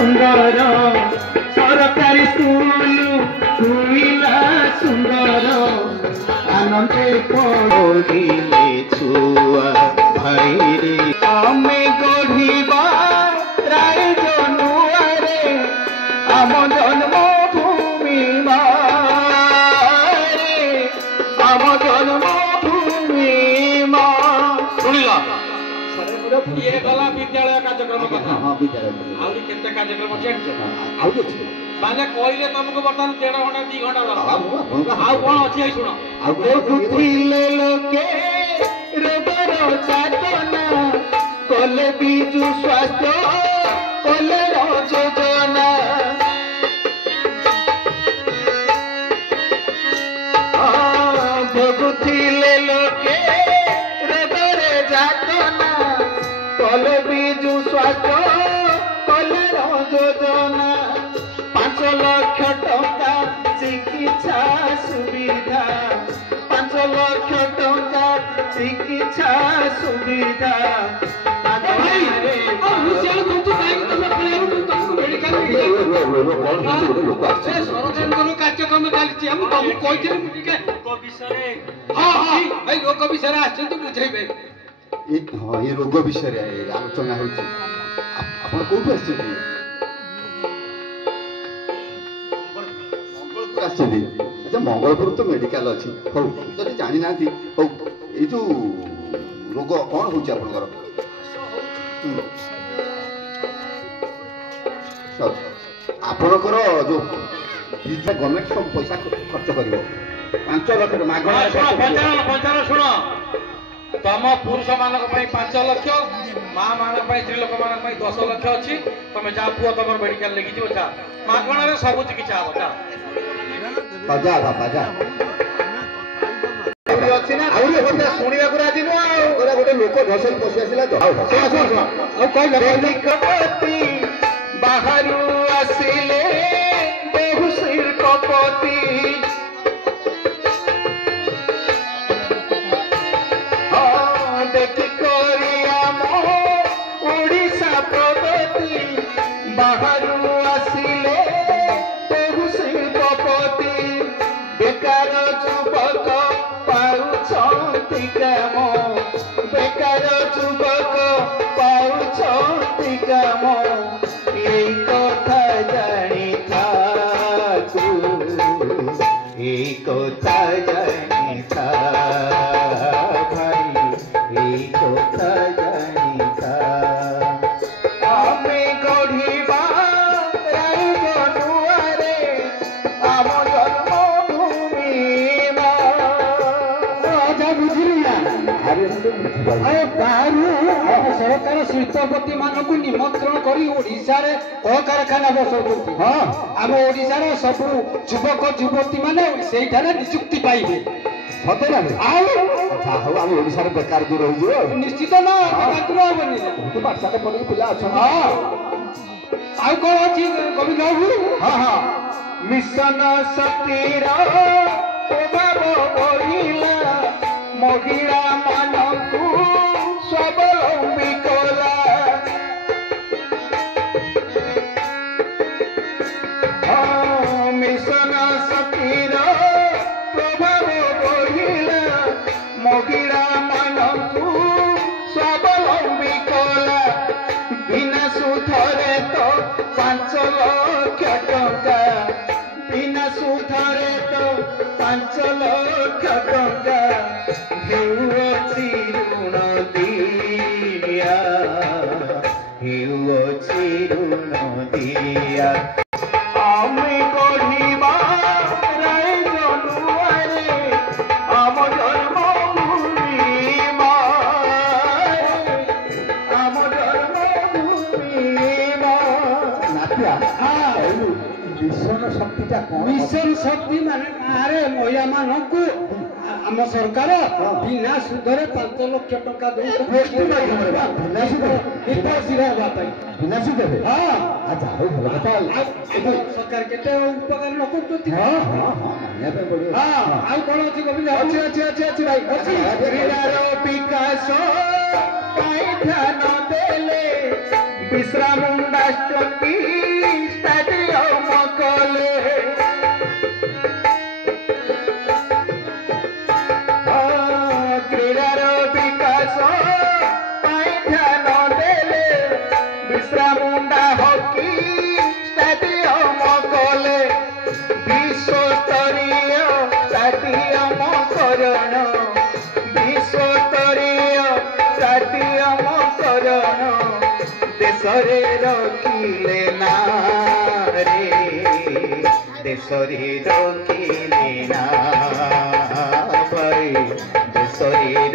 सुंदर सरकारी स्कूल हुईला सुंदर आनंदे पढ़िले छुआ भाई रे आमे गढ़िबा राय जनुआरे आम जन्मभूमि मारे आम जन्मभूमि मा सुनिला ये गला विद्यालय कार्यक्रम कथा हां विद्यालय आउरी केते कार्यक्रम अछि आउरी अछि माने कहले तुमको बर्तमान 1.5 घंटा 2 घंटा दरकार आउ कोन अछि आई सुनो आउ गुथिले लोके रोगर चातना कोले बिजु स्वास्थ्य कोले योजना गुथिले लोके रोगर चातना कोले बिजु स्वास्थ्य कोले योजना 5 लाख टका चिकित्सा सुविधा 5 लाख टका चिकित्सा सुविधा कार्यक्रम रोग विषय बुझे ये रोग विषय आलोचना अच्छा मंगलपुर तो मेडिकल अच्छी हौ जब जानी ना हौ ये जो रोग कौन हो आपणकर जो गवर्नमेंट सब पैसा खर्च कर 5 लाख मागଣା शुण तम पुरुष मान 5 लाख माँ मान स्त्री लोक मान 10 लाख अच्छी तुम जा पुआ तुम मेडिकल लेकिन जीव जा मागणार सब चिकित्सा हम जा बाजा बाबा जा अच्छी ना शुणा राजी नुह गोटे लोक धसन पशि आसला तो बाहर आसिले बहु शिल्पपति देखी ओडिशा प्रगति बाहर आसिले बहु शिल्पपति बेकार युवक पाउछंती काम बेकार युवक पाउछंती काम यही कथा जानी था तू यही कथा जानी था भाई यही कथा जानी था आमे गढ़िबा राय जनुआरे आम जन्मभूमि मा राजा बुझिली ना अरे बाहर सरकार शिल्पपति मान को निमंत्रण करी ओडिशा रे कलकारखाना बसौଛନ୍ତି हाँ आम ओडिशा रे सब युवक युवती माने सेठारे नियुक्ति पाइबे सते ना आ हौ आम ओडिशा रे बेकार दूर हो जियो निश्चित ना बेकार दूर होबनी तो पाठशाला पढी पिला अछन हां आ कोन अछि कवि गाऊ हां हां मिशन शक्तिरा प्रभाव बढ़िला महिला मानकु स्वावलंबी कला मिशन शक्तिर प्रभाव बढ़िला महिला मानकु स्वावलंबी कला बिना सुधरे तो 5 लाख टका बिना सुधरे तो 5 लाख टका हेउछि ऋण दिया हेउछि ऋण दिया आमे गढ़िबा राय जनुआरे आम जन्मभूमि मारे आम जन्मभूमि मा नातिया मिशन शक्तिटा मिशन शक्ति माने आरे महिला मानकु आम सरकार बिना सुधरे 5 लाख टका बिना सुध हाँ अच्छा भल कथा सरकार केते उपकार न करते हाँ कौन अच्छी गोविंद अच्छी भाई क्रीडार विकास ध्यान देले विश्राम राष्ट्रपति ବିର୍ସାମୁଣ୍ଡା ହକି ଷ୍ଟାଡିୟମ କଲେ ବିଶ୍ୱସ୍ତରୀୟ ଷ୍ଟାଡିୟମ କରଣ ବିଶ୍ୱସ୍ତରୀୟ ଷ୍ଟାଡିୟମ କରଣ ଦେଶରେ ରଖିଲେ ନା ରେ ଦେଶରେ ରଖିଲେ ନା ଭାଇ ଦେଶରେ